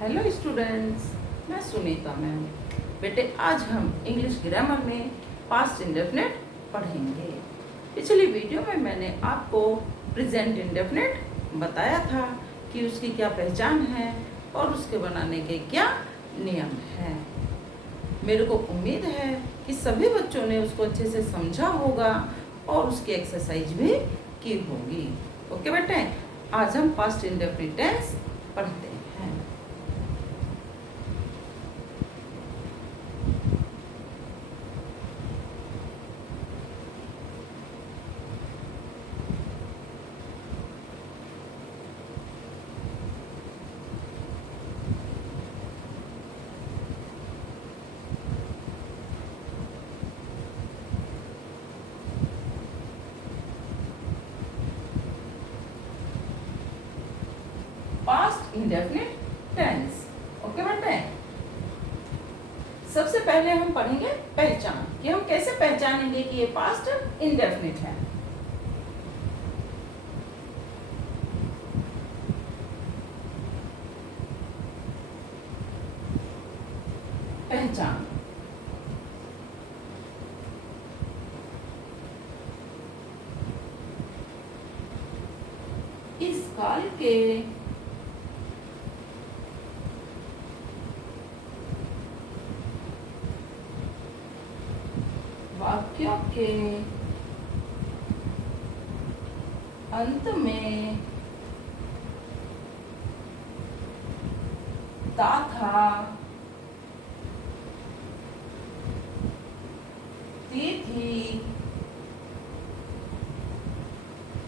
Hello students, मैं Sunita ma'am. बेटे, आज हम इंग्लिश ग्रामर में पास्ट इंडेफिनिट पढ़ेंगे। पिछली वीडियो में मैंने आपको प्रेजेंट इंडेफिनिट बताया था कि उसकी क्या पहचान है और उसके बनाने के क्या नियम हैं। मेरे को उम्मीद है कि सभी बच्चों ने उसको अच्छे से समझा होगा और उसकी एक्सरसाइज भी की होगी। ओके बेटे, आज हम पास्ट इंडेफिनिट टेंस पढ़ते हैं। Past indefinite tense. ओके बेटे, सबसे पहले हम पढ़ेंगे पहचान कि हम कैसे पहचानेंगे कि ये पास्ट इंडेफिनिट है। पहचान इस काल के वाक्यों के अंत में तथा तिथि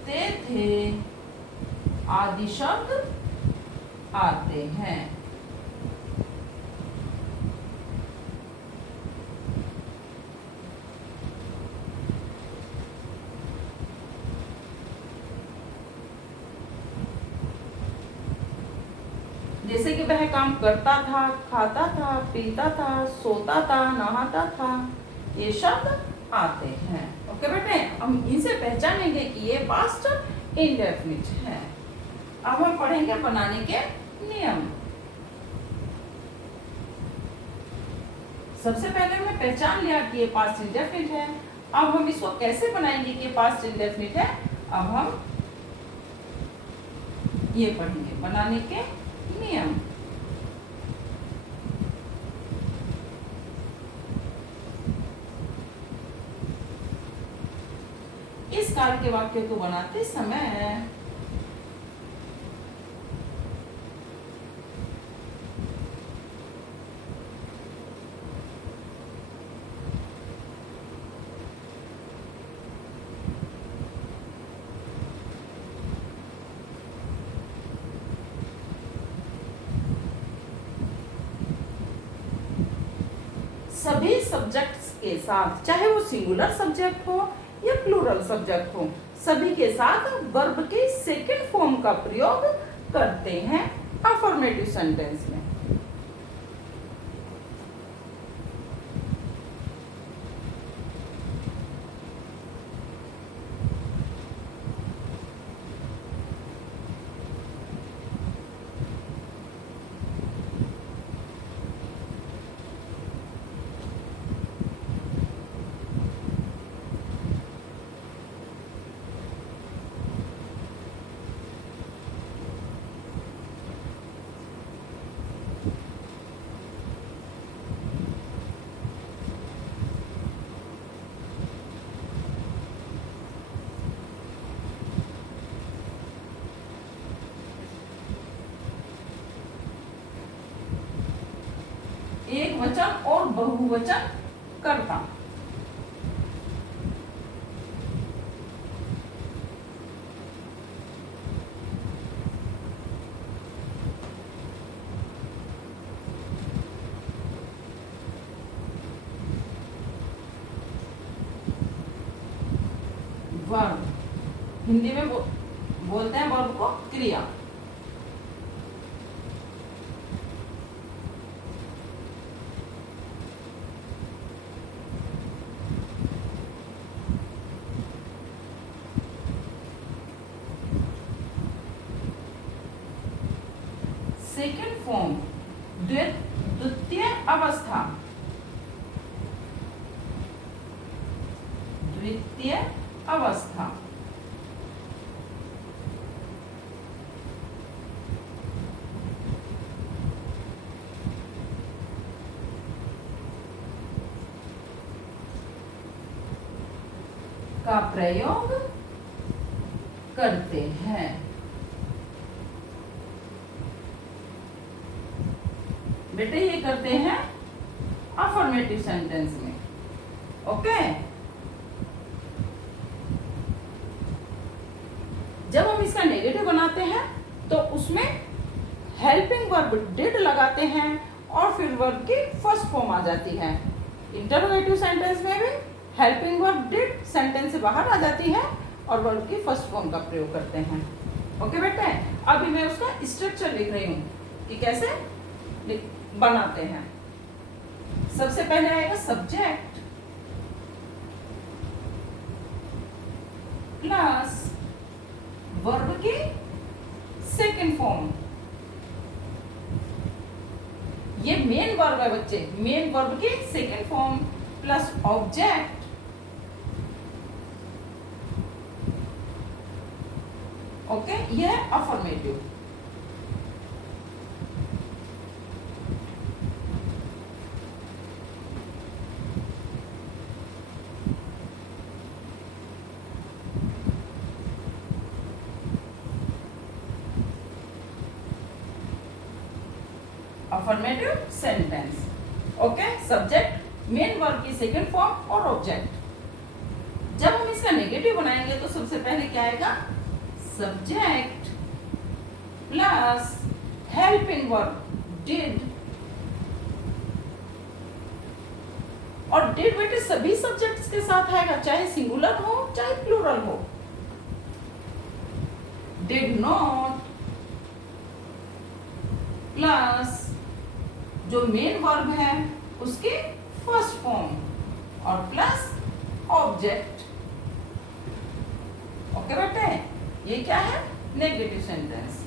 तेथे आदि शब्द आते हैं। जैसे कि वह काम करता था, खाता था, पीता था, सोता था, नहाता था, ये शब्द आते हैं। ओके बेटे, हम इनसे पहचानेंगे कि ये पास्ट इंडेफिनिट है। अब हम पढ़ेंगे बनाने के नियम। सबसे पहले हमने पहचान लिया कि ये पास्ट इंडेफिनिट है। अब हम इसको कैसे बनाएंगे कि ये पास्ट इंडेफिनिट है। अब हम ये पढ़ेंगे बनाने के नियम। इस काल के वाक्य को बनाते समय सभी सब्जेक्ट्स के साथ, चाहे वो सिंगुलर सब्जेक्ट हो या प्लूरल सब्जेक्ट हो, सभी के साथ वर्ब के सेकंड फॉर्म का प्रयोग करते हैं अफर्मेटिव सेंटेंस में। एक वचन और बहुवचन कर्ता। वर्ब, हिंदी में बोलते हैं वर्ब को क्रिया। सेकंड फॉर्म द्वितीय अवस्था, द्वितीय अवस्था। का प्रयोग करते हैं। बेटे ये करते हैं अफर्मेटिव सेंटेंस में। ओके, जब हम इसका नेगेटिव बनाते हैं तो उसमें हेल्पिंग वर्ब डिड लगाते हैं और फिर वर्ब की फर्स्ट फॉर्म आ जाती है। इंटरोगेटिव सेंटेंस में भी हेल्पिंग वर्ब डिड सेंटेंस से बाहर आ जाती है और वर्ब की फर्स्ट फॉर्म का प्रयोग करते हैं। ओके बेटे, अभी मैं उसका स्ट्रक्चर लिख रही हूँ कि कैसे बनाते हैं। सबसे पहले आएगा सब्जेक्ट प्लस वर्ब की सेकंड फॉर्म। ये मेन वर्ब है बच्चे, मेन वर्ब की second form plus object okay, ये है affirmative. Affirmative sentence. Okay, subject main verb की सेकंड फॉर्म और ऑब्जेक्ट। जब हम इसका नेगेटिव बनाएंगे तो सबसे पहले क्या आएगा, subject plus helping verb did. और डिड बेटे सभी सब्जेक्ट्स के साथ आएगा, चाहे सिंगुलर हो चाहे प्लूरल हो। डिड नॉट प्लस जो मेन वर्ब है उसकी फर्स्ट फॉर्म और प्लस ऑब्जेक्ट। ओके बेटे, ये क्या है, नेगेटिव सेंटेंस।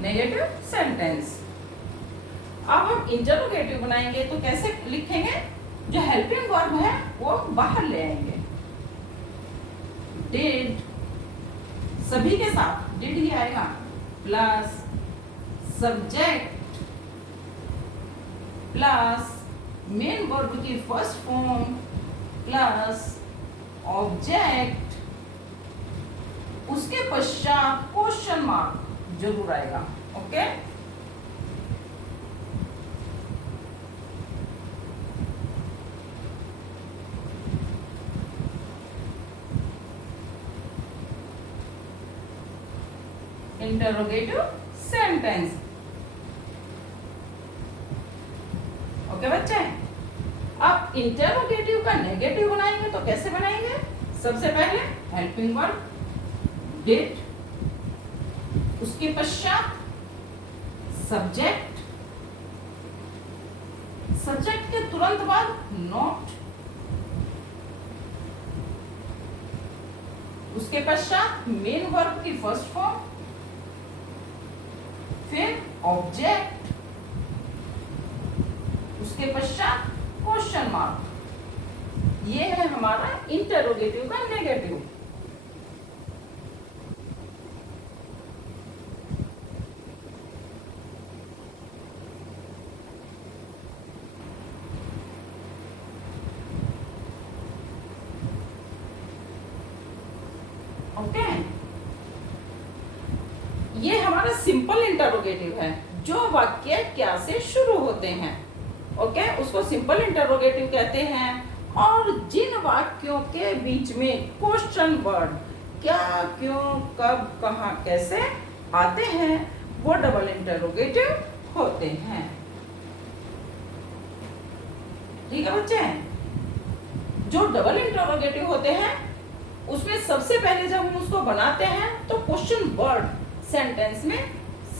Negative sentence. अब हम इंटरोगेटिव बनाएंगे तो कैसे लिखेंगे, जो हेल्पिंग वर्ब है वो बाहर ले आएंगे। डिड सभी के साथ डिड ही आएगा plus subject plus main verb की फर्स्ट फॉर्म प्लस ऑब्जेक्ट, उसके पश्चात क्वेश्चन मार्क जरूर आएगा। Okay, interrogative sentence. ओके बच्चे, अब इंटरोगेटिव का नेगेटिव बनाएंगे तो कैसे बनाएंगे, सबसे पहले हेल्पिंग वर्ब डिड, उसके पश्चात सब्जेक्ट, सब्जेक्ट के तुरंत बाद नॉट, उसके पश्चात मेन वर्ब की फर्स्ट फॉर्म, फिर ऑब्जेक्ट, उसके पश्चात क्वेश्चन मार्क। ये है हमारा इंटरोगेटिव का नेगेटिव। ओके, ये हमारा सिंपल इंटरोगेटिव है, जो वाक्य क्या से शुरू होते हैं। ओके, उसको सिंपल इंटरोगेटिव कहते हैं। और जिन वाक्यों के बीच में क्वेश्चन वर्ड क्या, क्यों, कब, कहाँ, कैसे आते हैं वो डबल इंटरोगेटिव होते हैं। ठीक है बच्चे, जो डबल इंटरोगेटिव होते हैं उसमें सबसे पहले जब हम उसको बनाते हैं तो क्वेश्चन वर्ड सेंटेंस में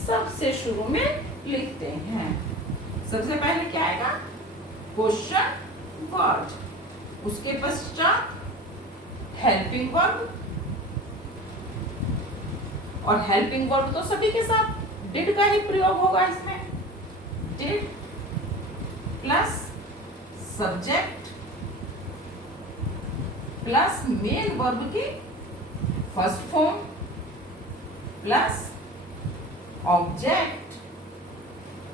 सबसे शुरू में लिखते हैं। सबसे पहले क्या आएगा, क्वेश्चन वर्ड, उसके पश्चात हेल्पिंग वर्ब, और हेल्पिंग वर्ब तो सभी के साथ डिड का ही प्रयोग होगा इसमें। Did plus subject plus main verb की फर्स्ट फॉर्म प्लस ऑब्जेक्ट,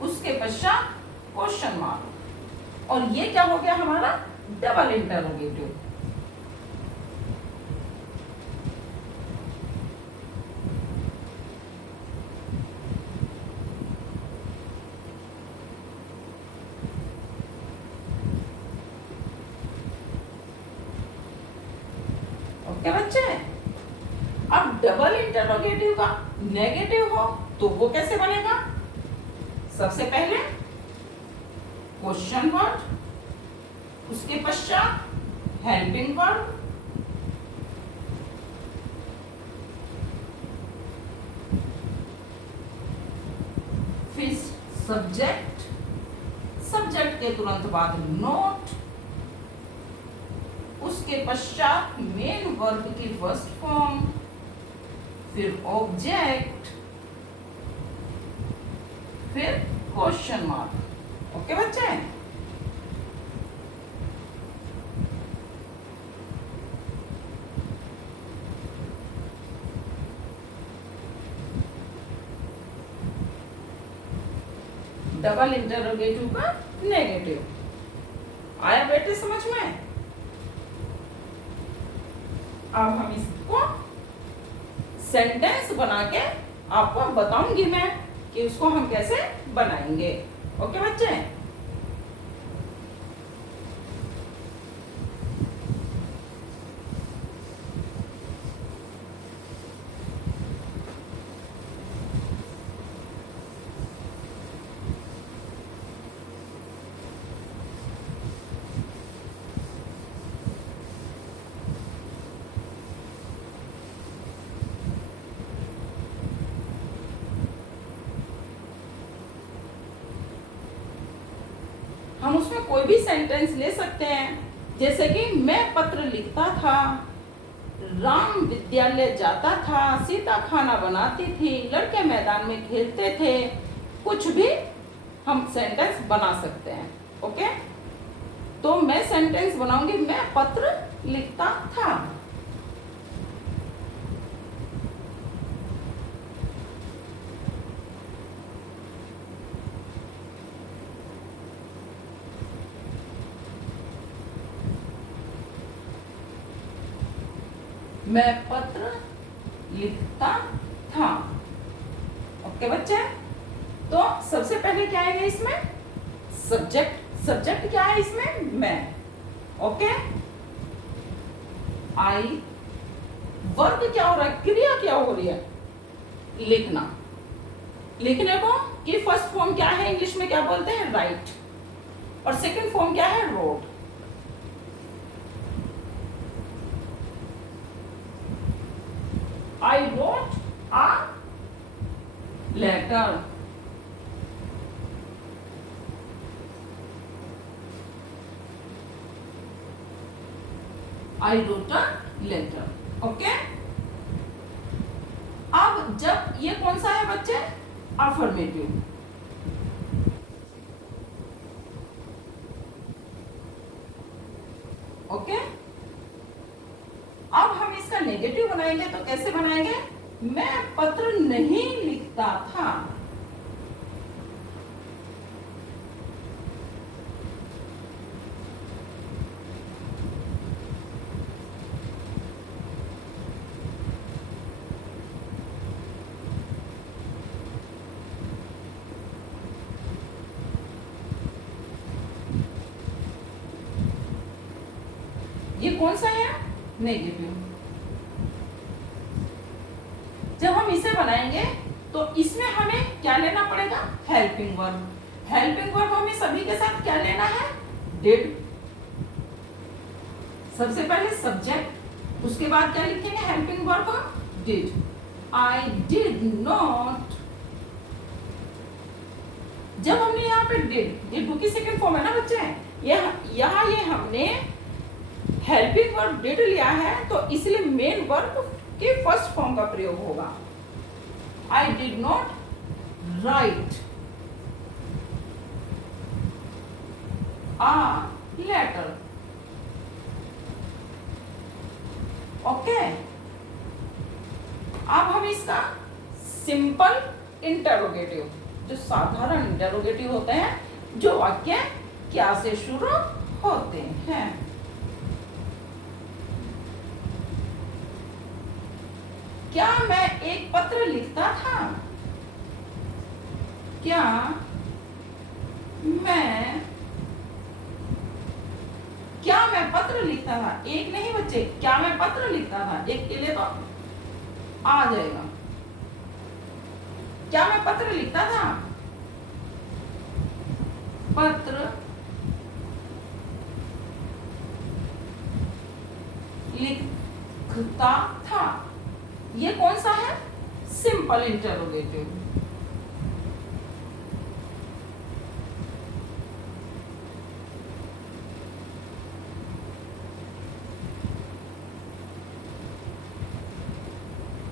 उसके पश्चात क्वेश्चन मार्क, और ये क्या हो गया हमारा डबल इंटरोगेटिव। ओके बच्चे, अब डबल इंटरोगेटिव का नेगेटिव हो तो वो कैसे बनेगा? सबसे पहले क्वेश्चन वर्ड, उसके पश्चात हेल्पिंग वर्ब, फिर सब्जेक्ट, सब्जेक्ट के तुरंत बाद नोट, उसके पश्चात मेन वर्ब की फर्स्ट फॉर्म, फिर ऑब्जेक्ट, फिर क्वेश्चन मार्क। ओके बच्चे, डबल इंटरोगेटिव का नेगेटिव आया बेटे समझ में? अब हम इसको सेंटेंस बना के आपको बताऊंगी मैं कि उसको हम कैसे बनाएंगे। ओके बच्चे, हम उसमें कोई भी सेंटेंस ले सकते हैं, जैसे कि मैं पत्र लिखता था, राम विद्यालय जाता था, सीता खाना बनाती थी, लड़के मैदान में खेलते थे, कुछ भी हम सेंटेंस बना सकते हैं। ओके, तो मैं सेंटेंस बनाऊंगी मैं पत्र लिखता था। मैं पत्र लिखता था। ओके बच्चे, तो सबसे पहले क्या है इसमें? सब्जेक्ट। सब्जेक्ट क्या है इसमें? मैं। ओके, आई। वर्ब क्या हो रहा है? क्रिया क्या हो रही है? लिखना। लिखने को की फर्स्ट फॉर्म क्या है? इंग्लिश में क्या बोलते हैं? राइट। और सेकंड फॉर्म क्या है? Road. I wrote a letter. I wrote a letter. Okay? अब जब ये कौन सा है बच्चे? अफर्मेटिव। ओके, अब हम इसका नेगेटिव बनाएंगे तो कैसे बनाएंगे? मैं पत्र नहीं लिखता था। ये कौन सा है? नेगेटिव। जब हम इसे बनाएंगे तो इसमें हमें क्या लेना पड़ेगा? Helping verb. हेल्पिंग वर्ब हमें सभी के साथ क्या लेना है? डिड। सबसे पहले सब्जेक्ट, उसके बाद क्या लिखेंगे? Helping verb did. I did not जब हमने यहाँ पे डिड, ये डू की सेकंड फॉर्म है ना बच्चे, यहाँ ये हमने हेल्पिंग वर्ब डिड लिया है, तो इसलिए मेन वर्ब के फर्स्ट फॉर्म का प्रयोग होगा। I did not right a letter. Okay, अब हम इसका सिंपल इंटरोगेटिव, जो साधारण इंटरोगेटिव होते हैं, जो वाक्य क्या से शुरू होते हैं। क्या मैं एक पत्र लिखता था? क्या मैं पत्र लिखता था? एक नहीं बच्चे, क्या मैं पत्र लिखता था, एक के लिए तो आ जाएगा। क्या मैं पत्र लिखता था? पत्र लिखता था, ये कौन सा है? Simple interrogative.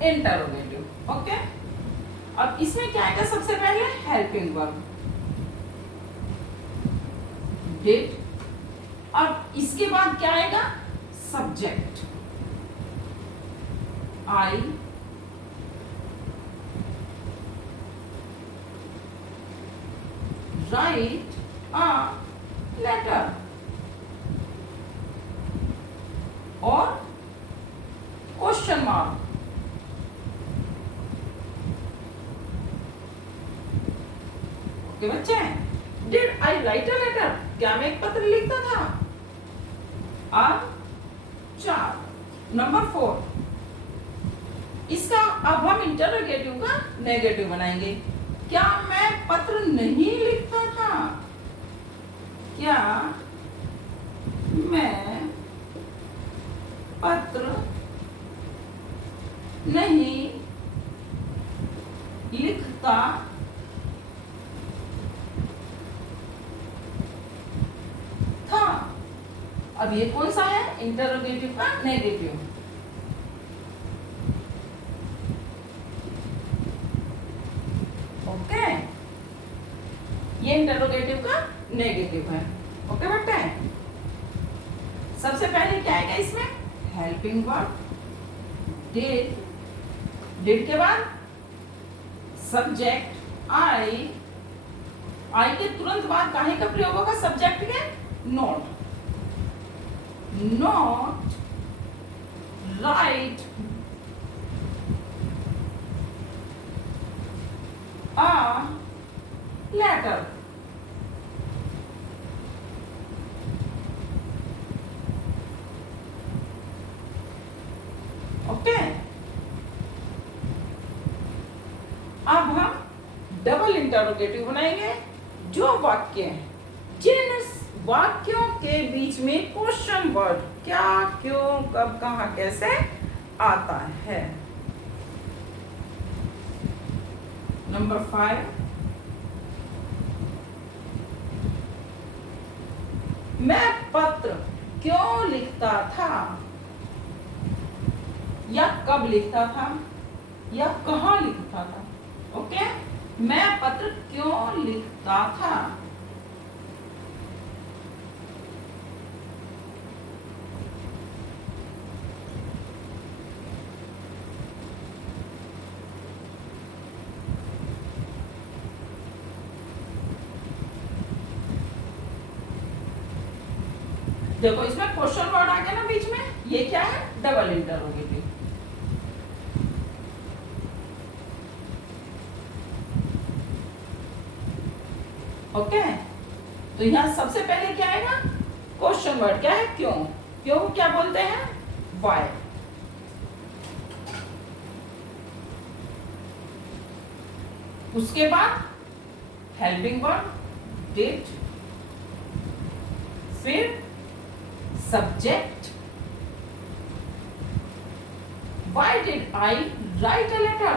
इंटरोगेटिव। ओके, अब इसमें क्या आएगा? सबसे पहले हेल्पिंग वर्ब डिड, अब इसके बाद क्या आएगा? Subject I, write a letter, और क्वेश्चन मार्क। ओके बच्चे, did I write a letter, क्या मैं एक पत्र लिखता था? अब 4। नंबर 4, इसका अब हम इंटरोगेटिव का नेगेटिव बनाएंगे। क्या मैं पत्र नहीं लिखता था? क्या मैं पत्र नहीं लिखता था? अब ये कौन सा है? इंटरोगेटिव का नेगेटिव। ओके, ये इंटरोगेटिव का नेगेटिव है। ओके बेटा, सबसे पहले क्या आएगा इसमें? हेल्पिंग वर्ब डिड, डिड के बाद सब्जेक्ट आई, आई के तुरंत बाद काहे का प्रयोग होगा? सब्जेक्ट के not, not right a letter. Okay, अब हम डबल इंटरोगेटिव बनाएंगे। जो वाक्य, जिन वाक्यों के बीच में क्वेश्चन वर्ड क्या, क्यों, कब, कहां, कैसे आता है। नंबर 5, मैं पत्र क्यों लिखता था, या कब लिखता था, या कहां लिखता था। ओके, मैं पत्र क्यों लिखता था। देखो इसमें क्वेश्चन वर्ड आ गया ना बीच में, ये क्या है? Double interrogative. ओके, तो यहां सबसे पहले क्या आएगा? क्वेश्चन वर्ड क्या है? क्यों, क्यों क्या बोलते हैं? व्हाई। उसके बाद हेल्पिंग वर्ड डिड, फिर subject, why did I write a letter,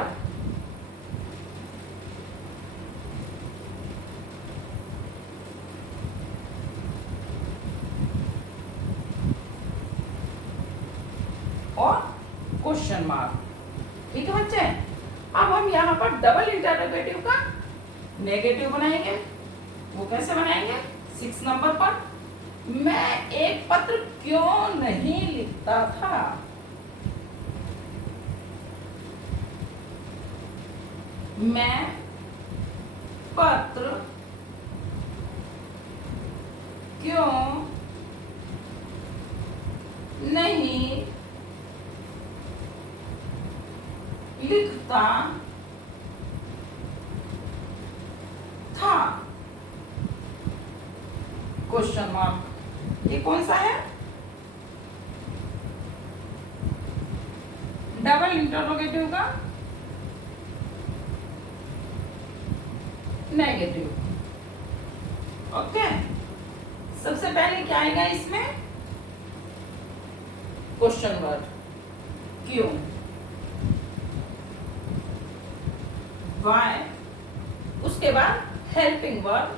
और क्वेश्चन मार्क। ठीक है बच्चे, अब हम यहाँ पर डबल इंटरोगेटिव का नेगेटिव बनाएंगे। वो कैसे बनाएंगे? 6 नंबर पर, मैं एक पत्र क्यों नहीं लिखता था। मैं पत्र क्यों नहीं लिखता था, क्वेश्चन मार्क। ये कौन सा है? डबल इंटरोगेटिव का नेगेटिव। ओके, सबसे पहले क्या आएगा इसमें? क्वेश्चन वर्ड क्यों, व्हाई, उसके बाद हेल्पिंग वर्ब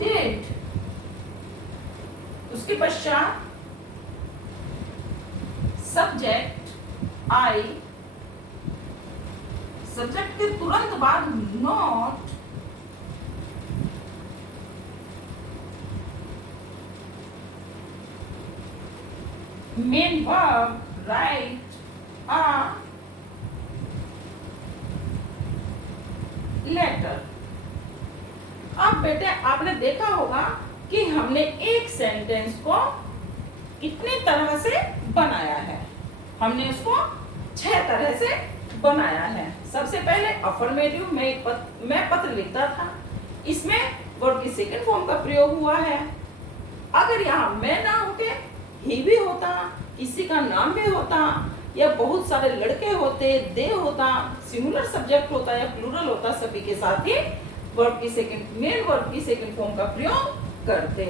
डिड, उसके पश्चात सब्जेक्ट आई, सब्जेक्ट के तुरंत बाद not, main verb write, a, letter. अब बेटे आपने देखा होगा कि हमने एक सेंटेंस को कितनी तरह से बनाया है। हमने उसको 6 तरह से बनाया है। सबसे पहले अफर्मेटिव, मैं पत्र लिखता था, इसमें वर्ब की सेकंड फॉर्म का प्रयोग हुआ है। अगर यहाँ मैं ना होते, ही भी होता, किसी का नाम भी होता, या बहुत सारे लड़के होते, दे होता, सिंगुलर सब्जेक्ट होता या प्लूरल होता, सभी के साथ ही वर्ब की सेकंड, मेन वर्ब की सेकंड फॉर्म का प्रयोग करते।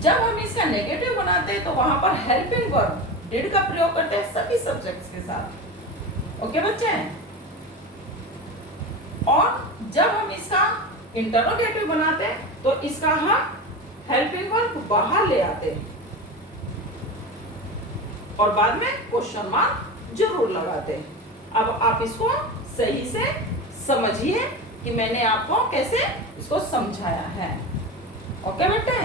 जब हम इसका नेगेटिव बनाते हैं तो वहां पर हेल्पिंग वर्ब डिड का प्रयोग करते हैं सभी सब्जेक्ट्स के साथ। ओके बच्चे, और जब हम इसका इंटरोगेटिव बनाते हैं तो इसका हम हेल्पिंग वर्ब बाहर ले आते हैं और बाद में क्वेश्चन मार्क जरूर लगाते हैं। अब आप इसको सही से समझिए कि मैंने आपको कैसे इसको समझाया है। ओके बेटे।